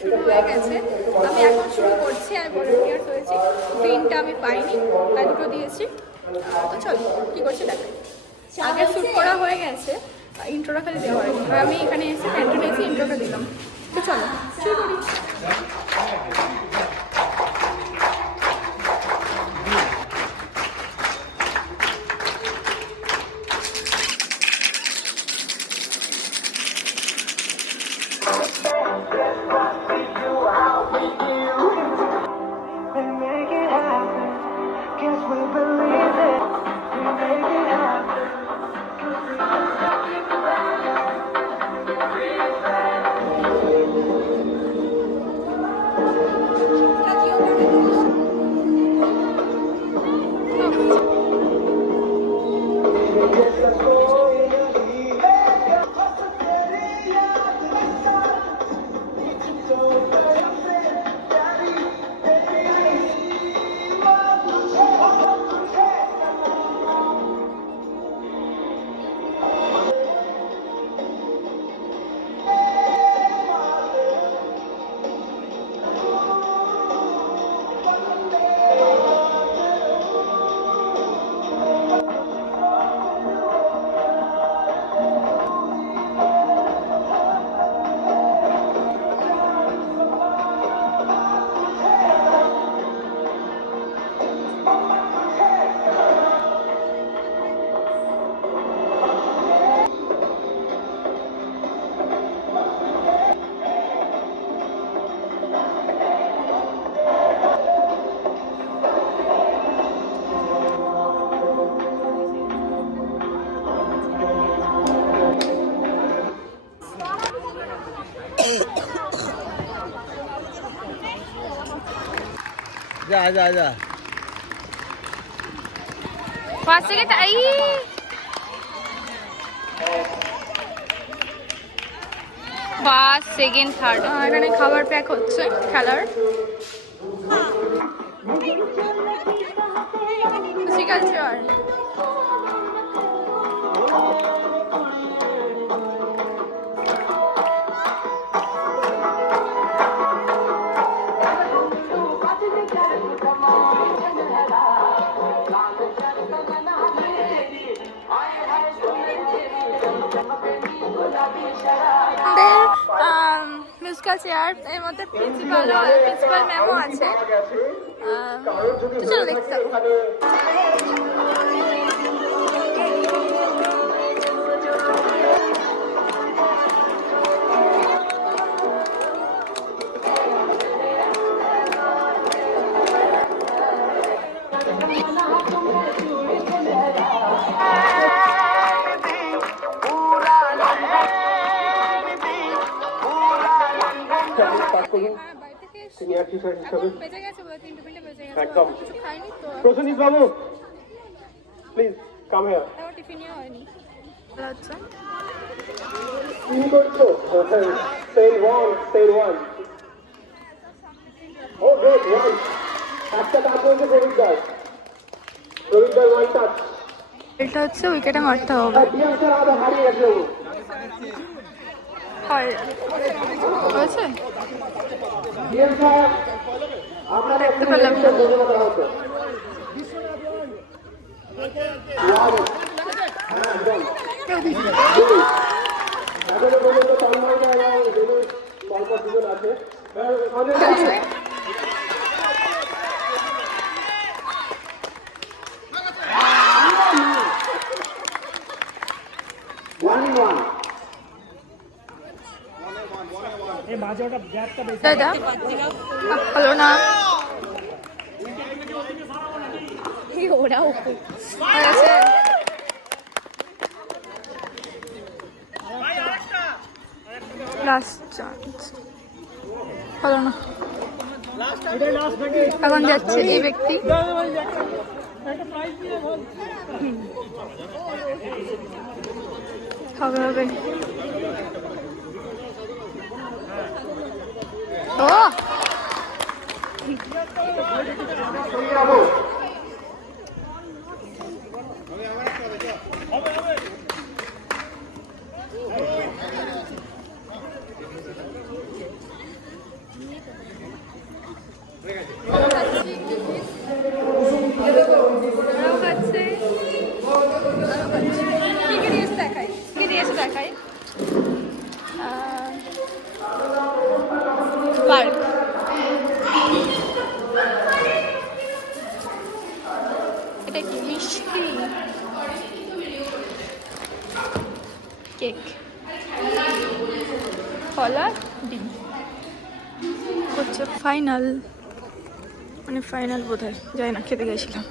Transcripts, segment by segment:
শুরু হয়ে গেছে। আমি এখন শুরু করছি আমি ভলেন্টিয়ার হয়েছি। প্রিন্টটা আমি পাইনি তাই দুটো দিয়েছি। তো চলো কী করছি দেখাই আগে শ্যুট করা হয়ে গেছে ইন্ট্রোটা খালি দেওয়া হয় আমি এখানে এসে ক্যান্টিনে এসে ইন্ট্রোটা দিলাম। তো চলো শুরু করি। যা যা ফার্স্ট সেকেন্ড আই। ফার্স্ট সেকেন্ড থার্ড এখানে খাবার প্যাক হচ্ছে খেলার। মিউজিক্যাল চেয়ারের মধ্যে প্রিন্সিপাল প্রিন্সিপাল ম্যামও আছে। তো চলো দেখতে হ্যাঁ, বাড়ি থেকে এসে সিনিয়র টিচার হিসাবে একদম। কিছু খাইনি তো। প্রসেনজিৎ বাবু প্লিজ কাম হিয়ার কি করছ? Cell one cell one oh good one একটা কাজ হয়েছে প্রবীরদার প্রবীরদার ওয়ান টাচ এটা হচ্ছে উইকেটে মারতে হবে। হারিয়ে গেছে। বাবু হয়। হয়েছে না। ধন্যবাদ হতো ওয়াও হ্যাঁ একদম এখনও পর্যন্ত তন্ময়দা এবং দিলীপ স্বল্প দুজন আছে হ্যাঁ, অনেক ঠিক আছে ওয়ান ওয়ান দাদা হলো না। হয়ে গেছে লাস্ট চান্স হলো না। এখন যাচ্ছে এই ব্যক্তি। হবে হবে। ও ফাইনাল মানে ফাইনাল বোধ হয় যাই না খেতে গেছিলাম।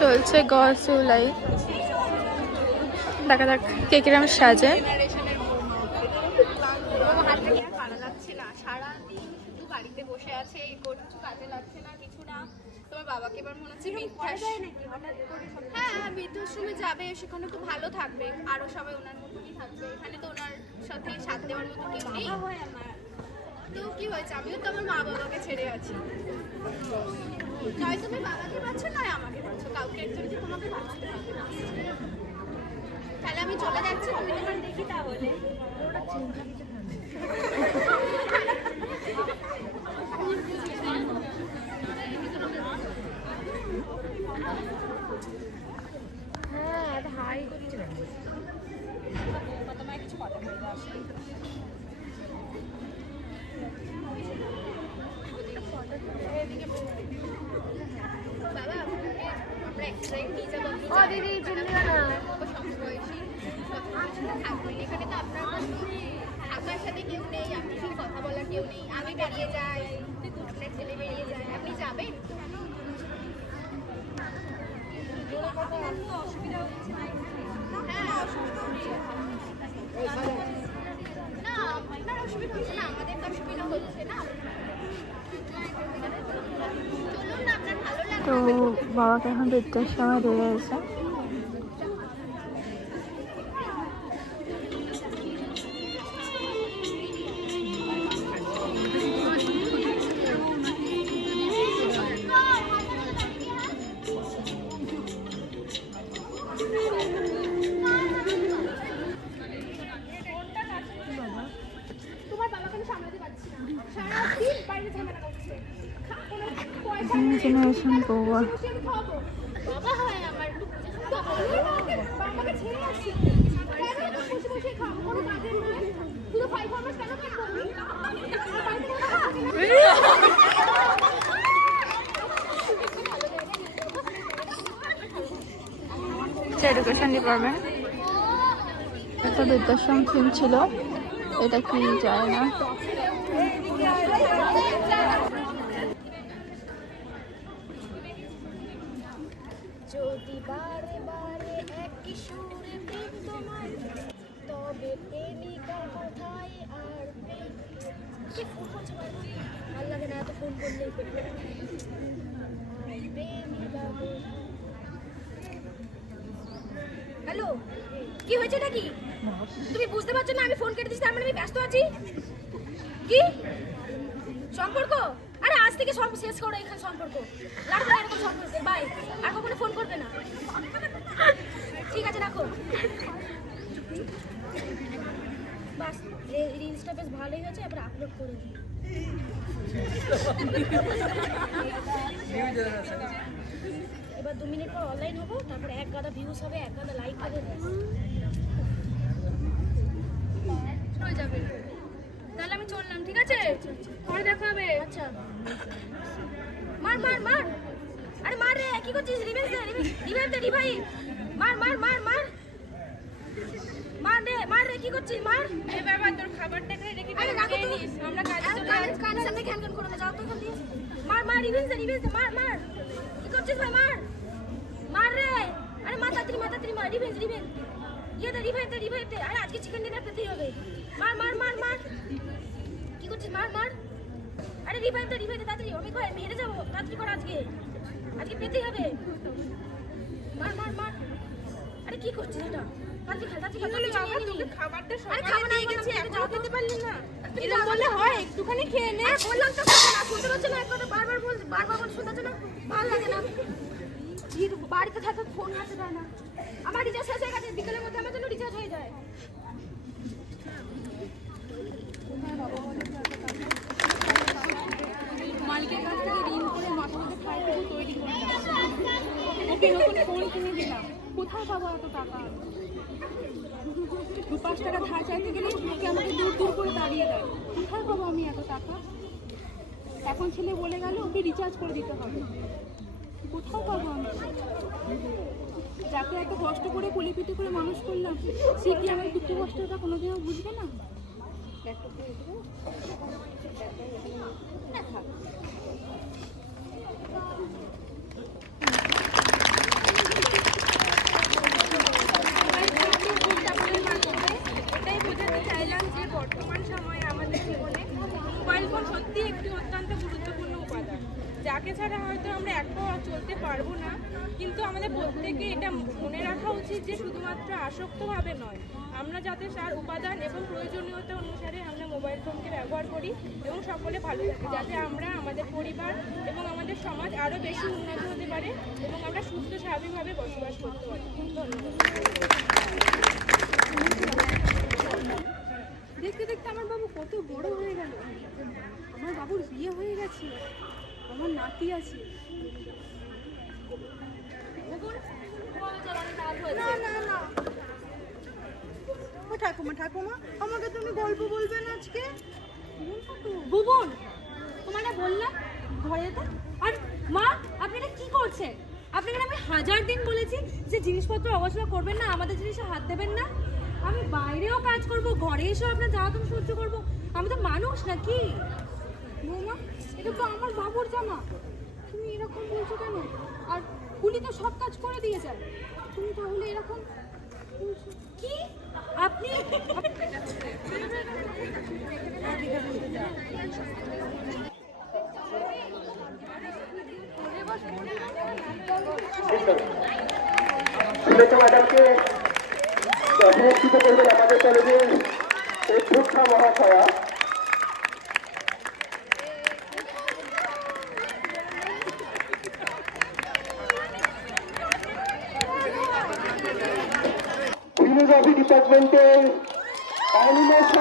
চলছে গসুলাই দেখা যাক কে কিরম সাজে হাতে আর ভালো লাগছে না সারাদিন শুধু বাড়িতে বসে আছে এই করে কিছু কাজে লাগছে না কিছু না। তোমার বাবাকে এবার মনে হচ্ছে হ্যাঁ হ্যাঁ বৃদ্ধাশ্রমে যাবে সেখানে তো ভালো থাকবে। আরও সবাই ওনার মতনই থাকবে। এখানে তো ওনার সাথে সাথ দেওয়ার মতো কেউ নেই। তো কি হয়েছে? আমিও তো আমার মা বাবাকে ছেড়ে আছি। নয় তুমি বাবাকে পাচ্ছ নয় আমাকে পাচ্ছ। কাউকে একজনকে তোমাকে বাঁচতে হবে তাহলে আমি চলে যাচ্ছি। তুমি এবার দেখি তাহলে বাবা আমরা এক্সট্রাই নিয়ে যাব ও দিদি চিনলিও না সমবয়সী থাকবেন এখানে তো আপনার সাথে কেউ নেই আপনার সাথে কথা বলার কেউ নেই। আমি বেরিয়ে যাই বেরিয়ে যায়। আপনি যাবেন? হ্যাঁ। অসুবিধা হচ্ছে না আমাদের তো অসুবিধা হচ্ছে না চলুন না আপনার ভালো লাগবে তো বাবাকে এখন দেড়টার সময় দিয়ে আছে না? এডুকেশন ডিপার্টমেন্ট একটা বৃদ্ধাশ্রম থিম ছিল। এটা কি যায় না? বারে বারে একই সুরে প্রেম তোমার তবে প্রেমিকার কথাই আর প্রেম কি ফোন করছে? ভালো লাগে না এত ফোন করলে হ্যালো? কি হয়েছে নাকি তুমি বুঝতে পারছ না আমি ফোন কেটে দিচ্ছি তার মানে আমি ব্যস্ত আছি? কি? সম্পর্ক? আজ থেকে সব শেষ করো এখানে সম্পর্ক। লাগবে না এরকম সম্পর্ক। বাই আর কখনো ফোন করবে না। ঠিক আছে, রাখো। বাস রিলসটা বেশ ভালোই হয়েছে, এবার আপলোড করে দিই। এবার দু মিনিট পর অনলাইন হব, তারপর এক গাদা ভিউজ হবে, এক গাদা লাইক হবে। যাবে। আমি চললাম ঠিক আছে? পরে দেখা হবে। আচ্ছা মার মার মার। আরে মার রে কি করছিস? রিভেঞ্জ দে রিভাইভ দে রিভাইভ মার মার মার মার। মার রে মার রে কি করছিস? মার। এই বাবা তোর খাবারটা এখানে রেখে আরে রাখো তো। আমরা কাজে যাচ্ছি কানের সামনে ঘ্যান ঘ্যান করো না যাও তো এখান দিয়ে। মার মার রিভেঞ্জ দে রিভেঞ্জ দে মার মার। কি করছিস ভাই মার? মার রে। আরে মা তাড়াতাড়ি মা তাড়াতাড়ি মার রিভেঞ্জ রিভেঞ্জ ইয়ে দে রিভাইভ দে রিভাইভ দে। আরে আজকে চিকেন ডিনার পেতেই হবে। মার মার মার মার। কি করছিস? মার মার। আরে দে রিভাইভ দে তাড়াতাড়ি। অমিত ভাই আমি হেরে যাব? তাড়াতাড়ি কর আজকে। আজকে পেতেই হবে। মার মার মার। আরে কি করছিস এটা? তাড়াতাড়ি খা তাড়াতাড়ি খা নিয়ে নিবি। খাবারটা না দিয়ে গেছি তো, এখনও খেতে পারলি না। এরকম বললে হয় একটুখানি খেয়ে নে। আরে বললাম তো না শুনতে পাচ্ছে না? একবার বারবার বল বারবার বল শুনতে না? ভালো লাগে না। বাড়িতে থাকে ফোন হাতে দেয় না। আমার রিচার্জ শেষ হয়ে গেছে বিকেলের মধ্যে আমার জন্য রিচার্জ হয়ে যায় মালিকের কাছ থেকে ঋণ করে মাসে মাসে খাইটুকু তৈরি করলাম ওকে নতুন ফোন কিনে দিলাম কোথায় পাবো এত টাকা দু পাঁচ টাকা ধার চাইতে গেলে লোকে আমাকে দূর দূর করে দাঁড়িয়ে দেয়। কোথায় পাবো আমি এত টাকা? এখন ছেলে বলে গেল, ওকে রিচার্জ করে দিতে হবে। কোথাও পাবো আমি? যাকে এত কষ্ট করে কুলি পিঠে করে মানুষ করলাম, সে কি আমার দুঃখ কষ্টটা কোনোদিনও বুঝবে না? এটাই বোঝাতে চাইলাম যে বর্তমান সময়ে আমাদের জীবনে মোবাইল ফোন সত্যি একটি অত্যন্ত গুরুত্বপূর্ণ উপাদান যাকে ছাড়া হয়তো আমরা এক পাও চলতে পারব না। কিন্তু আমাদের প্রত্যেকে এটা মনে রাখা উচিত যে শুধুমাত্র আসক্তভাবে নয়। আমরা যাতে তার উপাদান এবং প্রয়োজনীয়তা অনুসারে আমরা মোবাইল ফোনকে ব্যবহার করি এবং সকলে ভালো থাকি, যাতে আমরা, আমাদের পরিবার এবং আমাদের সমাজ আরও বেশি উন্নত হতে পারে এবং আমরা সুস্থ স্বাভাবিকভাবে বসবাস করতে পারি। ধন্যবাদ। দেখতে দেখতে আমার বাবু কত বড় হয়ে গেল। আমার বাবুর বিয়ে হয়ে গেছে। আমার নাতি আছে না না না ও ঠাকুমা আমাকে তুমি গল্প বলবে না আজকে? বুবুন তোমার বললাম ঘরে তো। আর মা, আপনি এটা কি করছেন? আপনাকে আমি হাজার দিন বলেছি যে জিনিসপত্র অবসর করবেন না, আমাদের জিনিসে হাত দেবেন না। আমি বাইরেও কাজ করব, ঘরে এসেও আপনার জ্বালাতন সহ্য করব। আমি তো মানুষ নাকি? বৌমা, এটা তো আমার বাবুর জামা। তুমি এরকম বলছো কেন? আর কুলি তো সব কাজ করে দিয়ে যায়। তুমি তাহলে এরকম বলছো কি? আপনি সুলেখা ম্যাডামকে পুরস্কৃত করবেন আমাদের কলেজের অধ্যক্ষা মহাশয়া కంటే యానిమేషన్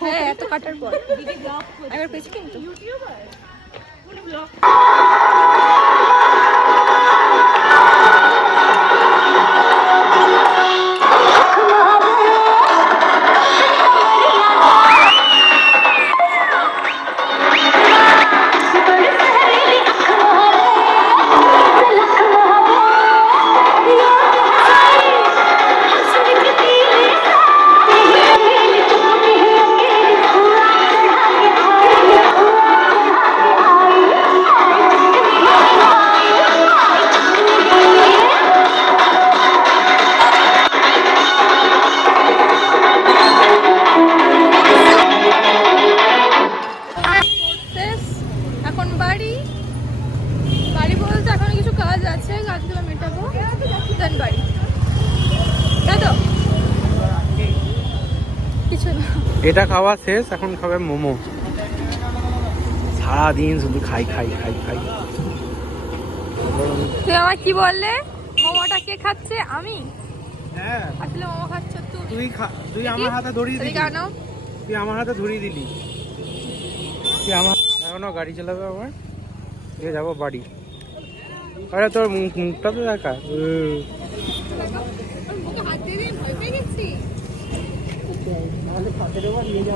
হ্যাঁ এত কাটার পর। একবার পেয়েছি কিন্তু। এটা খাওয়া শেষ এখন খাবে মোমো। সারাদিন শুধু খাই খাই খাই খাই। তুই আমার কি বললে? মোমোটা কে খাচ্ছে? আমি? হ্যাঁ। আসলে মোমো খাচ্ছ তুই। তুই খা তুই আমার হাতে ধরিয়ে দিলি। আনো তুই আমার হাতে ধরিয়ে দিলি। তুই আমার এখনও গাড়ি চালাবে আমার দিয়ে যাব বাড়ি। আরে তোর মুখ মুখটা তো দেখা উহ। হাত দিয়ে ভয় পেয়ে গেছি